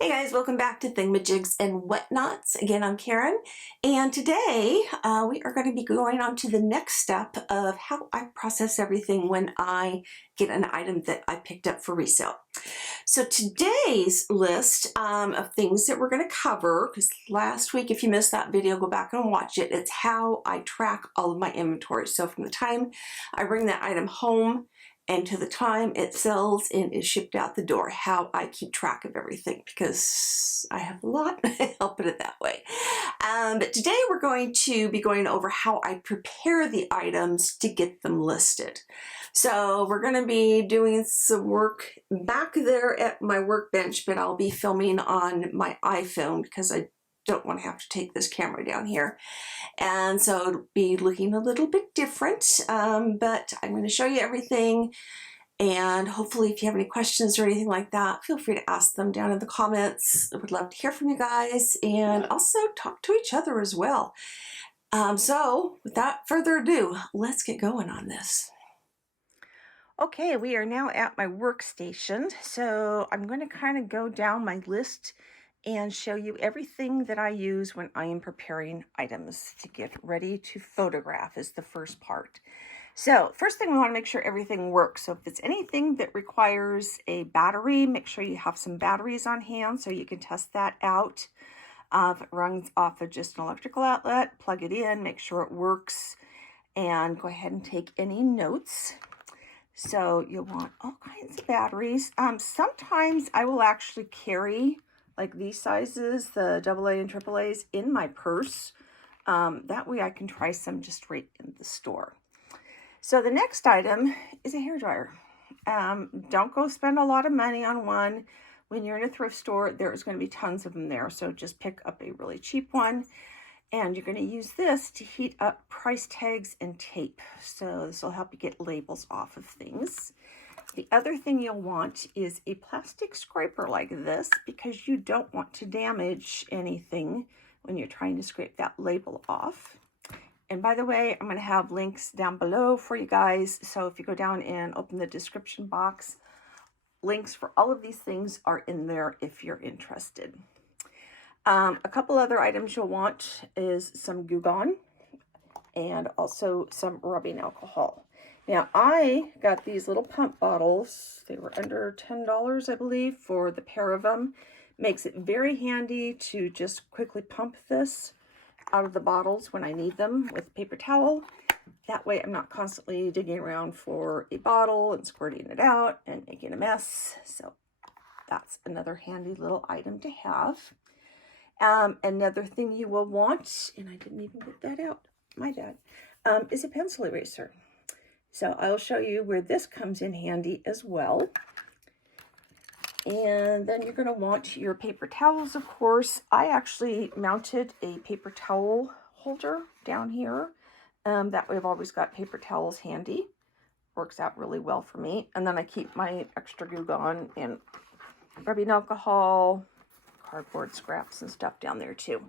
Hey guys, welcome back to Thingamajigs and Whatnots. Again, I'm Karen, and today we are going to be going on to the next step of how I process everything when I get an item that I picked up for resale. So today's list of things that we're going to cover, because last week, if you missed that video, go back and watch it. It's how I track all of my inventory. So from the time I bring that item home and to the time it sells and is shipped out the door, how I keep track of everything, because I have a lot. I'll put it that way. But today we're going to be going over how I prepare the items to get them listed. So we're going to be doing some work back there at my workbench, but I'll be filming on my iPhone because I don't want to have to take this camera down here. And so it'll be looking a little bit different, but I'm going to show you everything. And hopefully if you have any questions or anything like that, feel free to ask them down in the comments. I would love to hear from you guys and also talk to each other as well. So without further ado, let's get going on this. Okay, we are now at my workstation. So I'm going to kind of go down my list and show you everything that I use when I am preparing items to get ready to photograph is the first part. So first thing, we want to make sure everything works. So if it's anything that requires a battery, make sure you have some batteries on hand so you can test that out. If it runs off of just an electrical outlet, plug it in, make sure it works, and go ahead and take any notes. So you'll want all kinds of batteries. Sometimes I will actually carry like these sizes, the AA and AAAs, in my purse. That way I can try some just right in the store. So the next item is a hairdryer. Don't go spend a lot of money on one. When you're in a thrift store, there's going to be tons of them there. So just pick up a really cheap one. And you're going to use this to heat up price tags and tape. So this will help you get labels off of things. The other thing you'll want is a plastic scraper like this, because you don't want to damage anything when you're trying to scrape that label off. And by the way, I'm going to have links down below for you guys. So if you go down and open the description box, links for all of these things are in there if you're interested. A couple other items you'll want is some GooGone and also some rubbing alcohol. Now, I got these little pump bottles. They were under $10, I believe, for the pair of them. Makes it very handy to just quickly pump this out of the bottles when I need them with a paper towel. That way I'm not constantly digging around for a bottle and squirting it out and making a mess. So that's another handy little item to have. Another thing you will want, and I didn't even get that out, my bad, is a pencil eraser. So I'll show you where this comes in handy as well. And then you're going to want your paper towels, of course. I actually mounted a paper towel holder down here. That way I've always got paper towels handy. Works out really well for me. And then I keep my extra GooGone and rubbing alcohol, cardboard scraps and stuff down there too.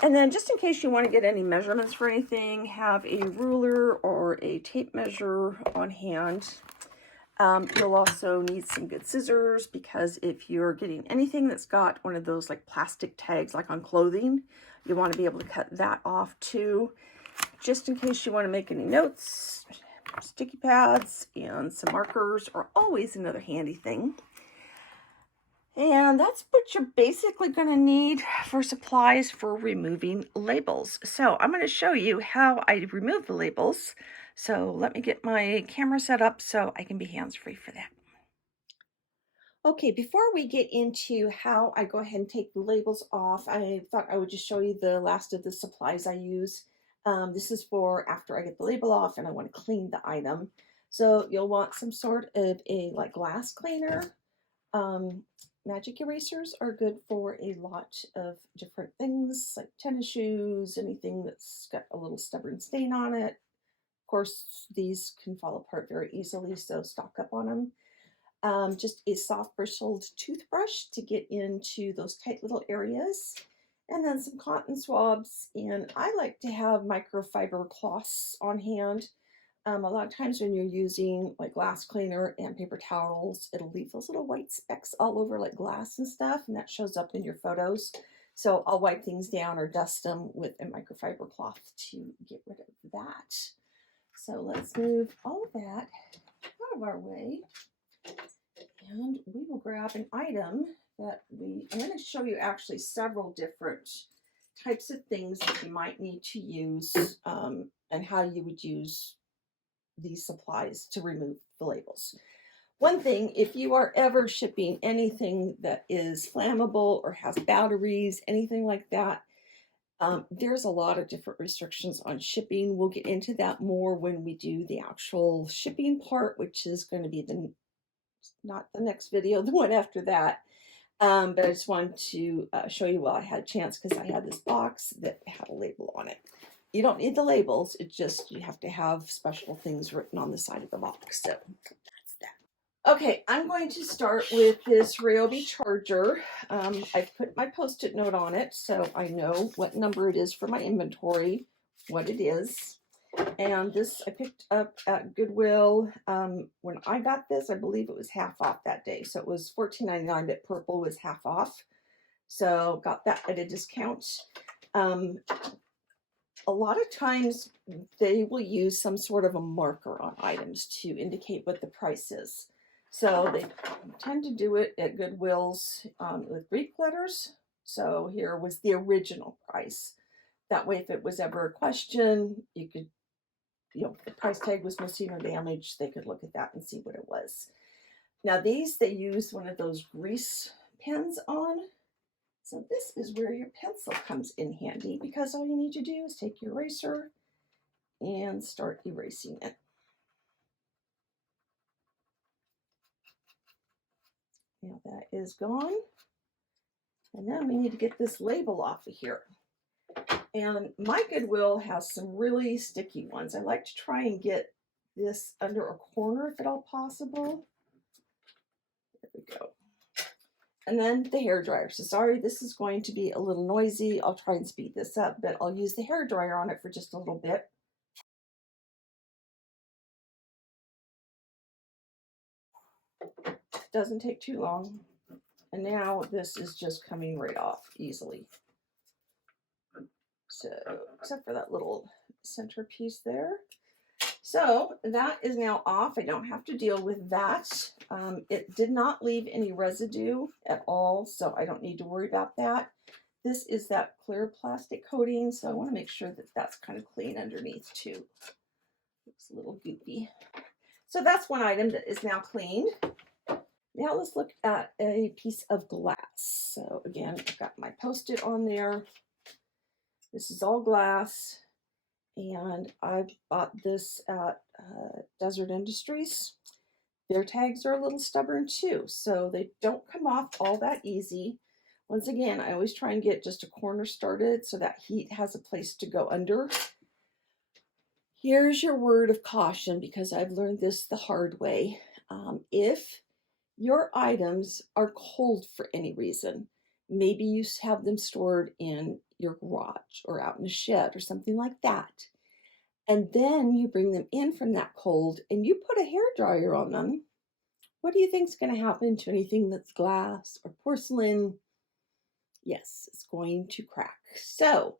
And then just in case you want to get any measurements for anything, have a ruler or a tape measure on hand. You'll also need some good scissors, because if you're getting anything that's got one of those like plastic tags like on clothing, you want to be able to cut that off too. Just in case you want to make any notes, sticky pads and some markers are always another handy thing. And that's what you're basically going to need for supplies for removing labels. So I'm going to show you how I remove the labels. So let me get my camera set up so I can be hands-free for that. Okay, before we get into how I go ahead and take the labels off, I thought I would just show you the last of the supplies I use. This is for after I get the label off and I want to clean the item. So you'll want some sort of a like glass cleaner. Magic erasers are good for a lot of different things, like tennis shoes, anything that's got a little stubborn stain on it. Of course, these can fall apart very easily, so stock up on them. Just a soft bristled toothbrush to get into those tight little areas. And then some cotton swabs. And I like to have microfiber cloths on hand. a lot of times when you're using like glass cleaner and paper towels, it'll leave those little white specks all over like glass and stuff, and that shows up in your photos. So I'll wipe things down or dust them with a microfiber cloth to get rid of that. So let's move all of that out of our way, and we will grab an item that I'm going to show you actually several different types of things that you might need to use, and how you would use these supplies to remove the labels. One thing, if you are ever shipping anything that is flammable or has batteries, anything like that, there's a lot of different restrictions on shipping. We'll get into that more when we do the actual shipping part, which is going to be not the next video, the one after that. But I just wanted to show you while I had a chance, because I had this box that had a label on it. You don't need the labels, it's just you have to have special things written on the side of the box. So that's that. Okay, I'm going to start with this Ryobi charger. I've put my Post-it note on it so I know what number it is for my inventory, what it is. And this I picked up at Goodwill. When I got this, I believe it was half off that day. So it was $14.99, but purple was half off. So got that at a discount. A lot of times they will use some sort of a marker on items to indicate what the price is. So they tend to do it at Goodwill's with Greek letters. So here was the original price. That way, if it was ever a question, you could, if the price tag was missing or damaged, they could look at that and see what it was. Now these, they use one of those grease pens on. So this is where your pencil comes in handy, because all you need to do is take your eraser and start erasing it. Now that is gone. And then we need to get this label off of here. And my Goodwill has some really sticky ones. I like to try and get this under a corner if at all possible. There we go. And then the hair dryer. So sorry, this is going to be a little noisy. I'll try and speed this up, but I'll use the hair dryer on it for just a little bit. Doesn't take too long. And now this is just coming right off easily. So, except for that little center piece there. So that is now off. I don't have to deal with that. It did not leave any residue at all, so I don't need to worry about that. This is that clear plastic coating, so I want to make sure that that's kind of clean underneath too. Looks a little goopy. So that's one item that is now cleaned. Now let's look at a piece of glass. So again, I've got my Post-it on there. This is all glass. And I bought this at Desert Industries. Their tags are a little stubborn too, so they don't come off all that easy. Once again, I always try and get just a corner started so that heat has a place to go under. Here's your word of caution, because I've learned this the hard way. If your items are cold for any reason, maybe you have them stored in your garage or out in a shed or something like that, and then you bring them in from that cold and you put a hair dryer on them, what do you think is going to happen to anything that's glass or porcelain? Yes, it's going to crack. So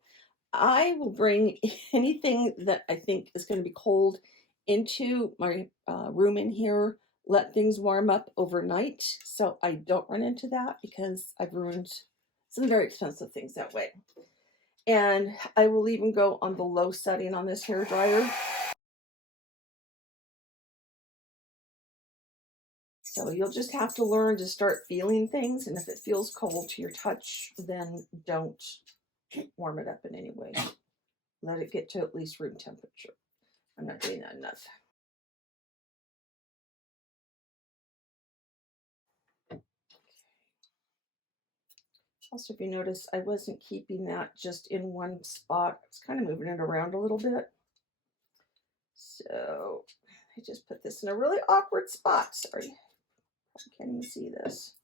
I will bring anything that I think is going to be cold into my room in here, let things warm up overnight so I don't run into that, because I've ruined some very expensive things that way. And I will even go on the low setting on this hair dryer. So you'll just have to learn to start feeling things, and if it feels cold to your touch, then don't warm it up in any way. Let it get to at least room temperature. I'm not doing that enough. Also, if you notice, I wasn't keeping that just in one spot. I was kind of moving it around a little bit. So I just put this in a really awkward spot. Sorry, I can't even see this.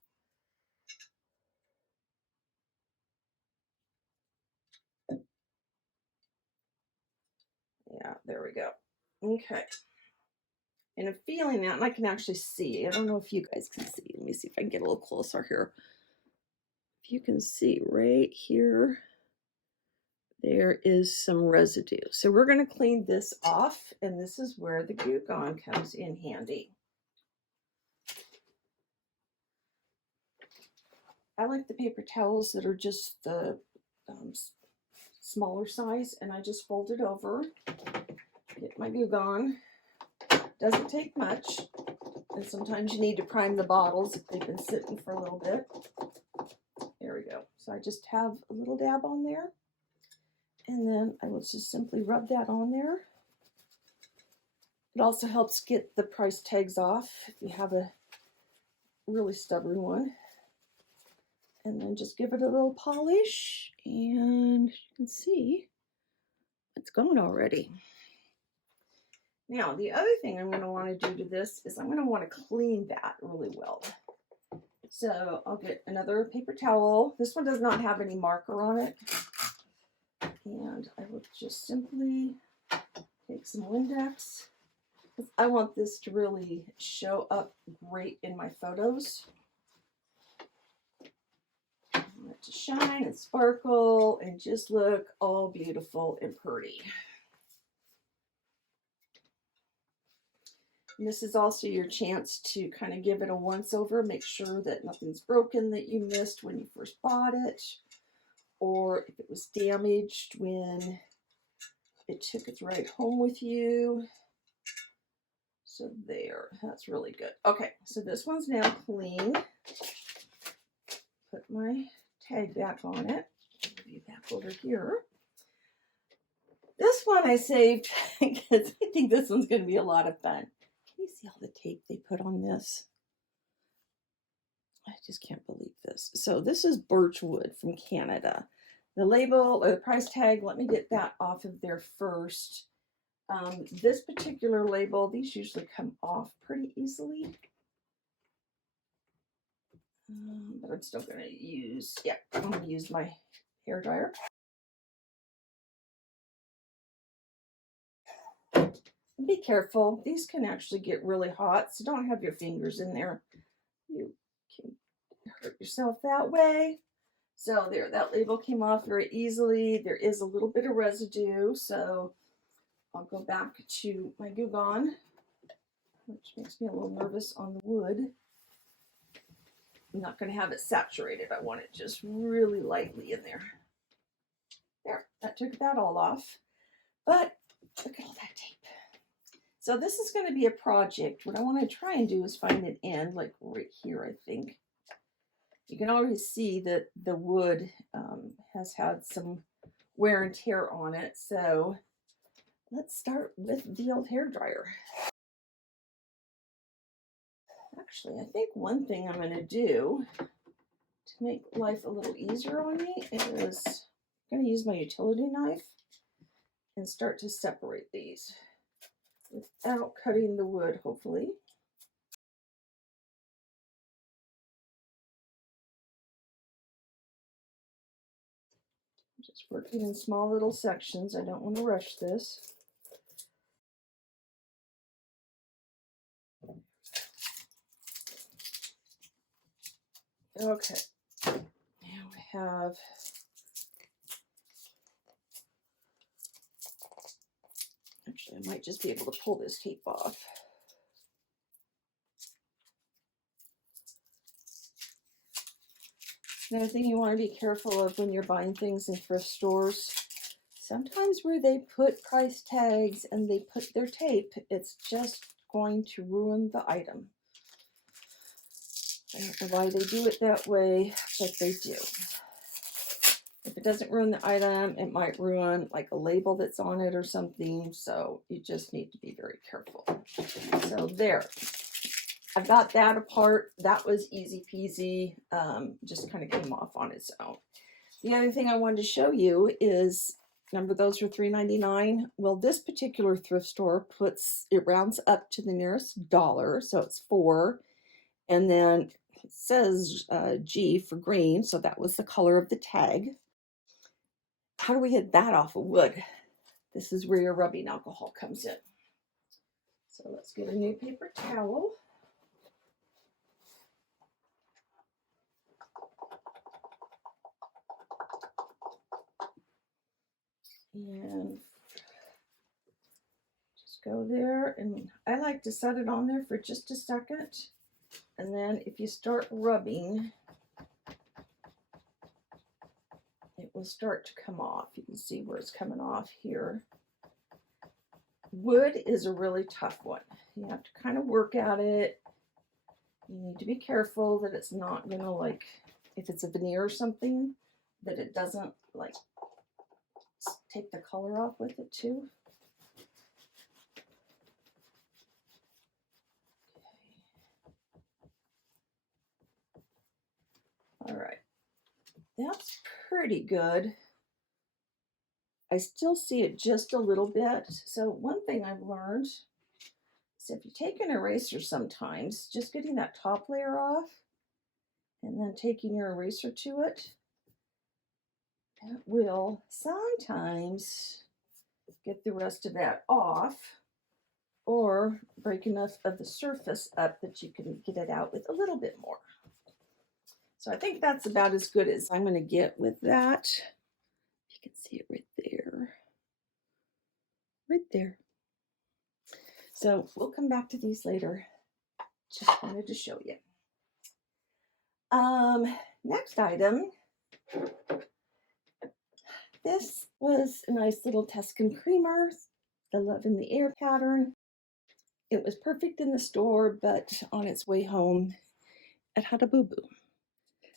Yeah, there we go. Okay. And I'm feeling that, and I can actually see. I don't know if you guys can see. Let me see if I can get a little closer here. If you can see right here, there is some residue. So we're going to clean this off, and this is where the GooGone comes in handy. I like the paper towels that are just the smaller size, and I just fold it over, get my GooGone. Doesn't take much, and sometimes you need to prime the bottles if they've been sitting for a little bit. There we go. So I just have a little dab on there, and then I will just simply rub that on there. It also helps get the price tags off if you have a really stubborn one. And then just give it a little polish, and you can see it's gone already. Now, the other thing I'm going to want to do to this is I'm going to want to clean that really well. So I'll get another paper towel. This one does not have any marker on it. And I will just simply take some Windex. I want this to really show up great in my photos. I want it to shine and sparkle and just look all beautiful and pretty. And this is also your chance to kind of give it a once over, make sure that nothing's broken that you missed when you first bought it, or if it was damaged when it took its ride home with you. So there, that's really good. Okay, so this one's now clean. Put my tag back on it. Move you back over here. This one I saved because I think this one's going to be a lot of fun. Can you see all the tape they put on this? I just can't believe this. So this is birch wood from Canada. The label or the price tag, let me get that off of there first. This particular label, these usually come off pretty easily. But I'm still going to use, I'm going to use my hairdryer. Be careful. These can actually get really hot, so don't have your fingers in there. You can hurt yourself that way. So there, that label came off very easily. There is a little bit of residue, so I'll go back to my GooGone, which makes me a little nervous on the wood. I'm not going to have it saturated. I want it just really lightly in there. There, that took that all off. But look at all that tape. So this is going to be a project. What I want to try and do is find an end, like right here, I think. You can already see that the wood has had some wear and tear on it. So let's start with the old hairdryer. Actually, I think one thing I'm going to do to make life a little easier on me is I'm going to use my utility knife and start to separate these without cutting the wood, hopefully. I'm just working in small little sections. I don't want to rush this. Okay, now we have actually I might just be able to pull this tape off. Another thing you want to be careful of when you're buying things in thrift stores, sometimes where they put price tags and they put their tape, it's just going to ruin the item. I don't know why they do it that way, but they do. If it doesn't ruin the item, it might ruin like a label that's on it or something. So you just need to be very careful. So there, I've got that apart. That was easy peasy. Just kind of came off on its own. The other thing I wanted to show you is, remember those are $3.99? Well, this particular thrift store it rounds up to the nearest dollar. So it's 4. And then it says G for green. So that was the color of the tag. How do we get that off of wood? This is where your rubbing alcohol comes in. So let's get a new paper towel. And just go there, and I like to set it on there for just a second. And then if you start rubbing, it will start to come off. You can see where it's coming off here. Wood is a really tough one. You have to kind of work at it. You need to be careful that it's not gonna, like, if it's a veneer or something, that it doesn't like take the color off with it too. Okay. All right, that's pretty good. I still see it just a little bit. So one thing I've learned is if you take an eraser sometimes, just getting that top layer off and then taking your eraser to it, that will sometimes get the rest of that off, or break enough of the surface up that you can get it out with a little bit more. So I think that's about as good as I'm going to get with that. You can see it right there. Right there. So we'll come back to these later. Just wanted to show you. Next item. This was a nice little Tuscan creamer, the Love in the Air pattern. It was perfect in the store, but on its way home, it had a boo-boo.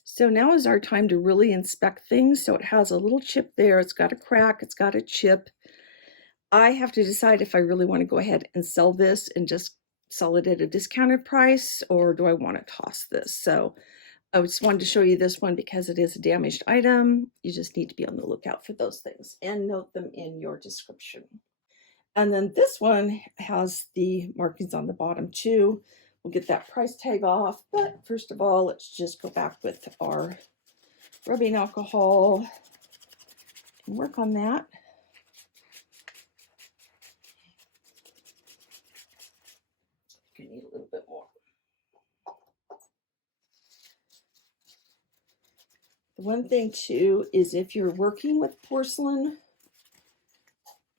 So now is our time to really inspect things. So it has a little chip there. It's got a crack. It's got a chip. I have to decide if I really want to go ahead and sell this and just sell it at a discounted price, or do I want to toss this? So I just wanted to show you this one because it is a damaged item. You just need to be on the lookout for those things and note them in your description. And then this one has the markings on the bottom too. We'll get that price tag off, but first of all, let's just go back with our rubbing alcohol and work on that. You need a little bit more. The one thing too is if you're working with porcelain,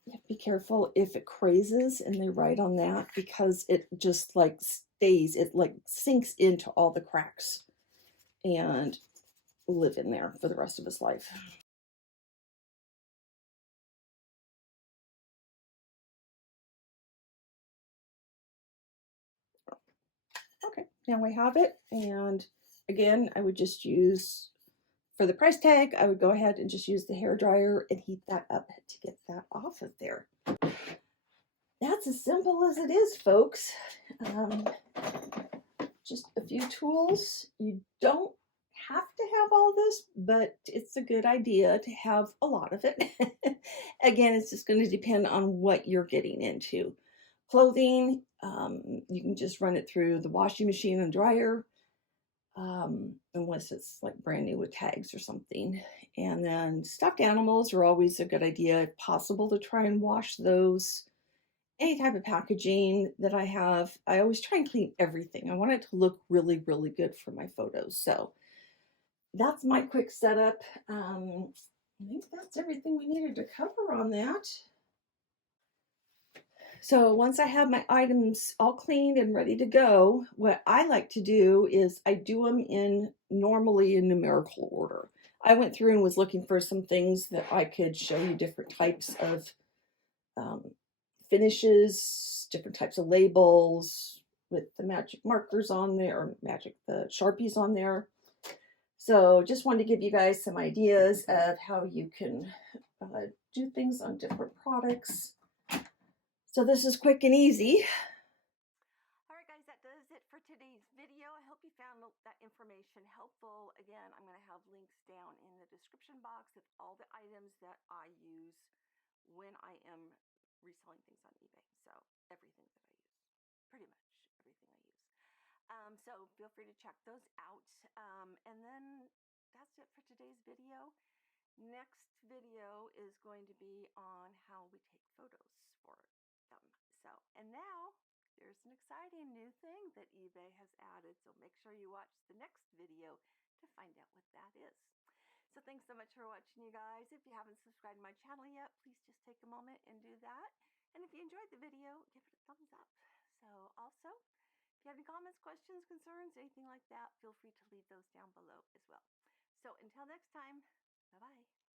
you have to be careful if it crazes, and they write on that because it just like stays, it like sinks into all the cracks and will live in there for the rest of his life. Okay, now we have it, and again, I would just use, for the price tag, I would go ahead and just use the hair dryer and heat that up to get that off of there. That's as simple as it is, folks. Just a few tools. You don't have to have all this, but it's a good idea to have a lot of it. Again, it's just going to depend on what you're getting into. Clothing, you can just run it through the washing machine and dryer, unless it's like brand new with tags or something. And then stuffed animals are always a good idea, if possible, to try and wash those. Any type of packaging that I have, I always try and clean everything. I want it to look really, really good for my photos. So that's my quick setup. I think that's everything we needed to cover on that. So once I have my items all cleaned and ready to go, what I like to do is I do them normally in numerical order. I went through and was looking for some things that I could show you, different types of finishes, different types of labels with the magic markers on there, or the Sharpies on there. So just wanted to give you guys some ideas of how you can do things on different products. So this is quick and easy. All right, guys, that does it for today's video. I hope you found that information helpful. Again, I'm going to have links down in the description box of all the items that I use when I am reselling things on eBay. So everything that I use, pretty much everything I use. So feel free to check those out. And then that's it for today's video. Next video is going to be on how we take photos for them. So, and now there's an exciting new thing that eBay has added, so make sure you watch the next video to find out what that is. So thanks so much for watching, you guys. If you haven't subscribed to my channel yet, please just take a moment and do that. And if you enjoyed the video, give it a thumbs up. So also, if you have any comments, questions, concerns, anything like that, feel free to leave those down below as well. So until next time, bye-bye.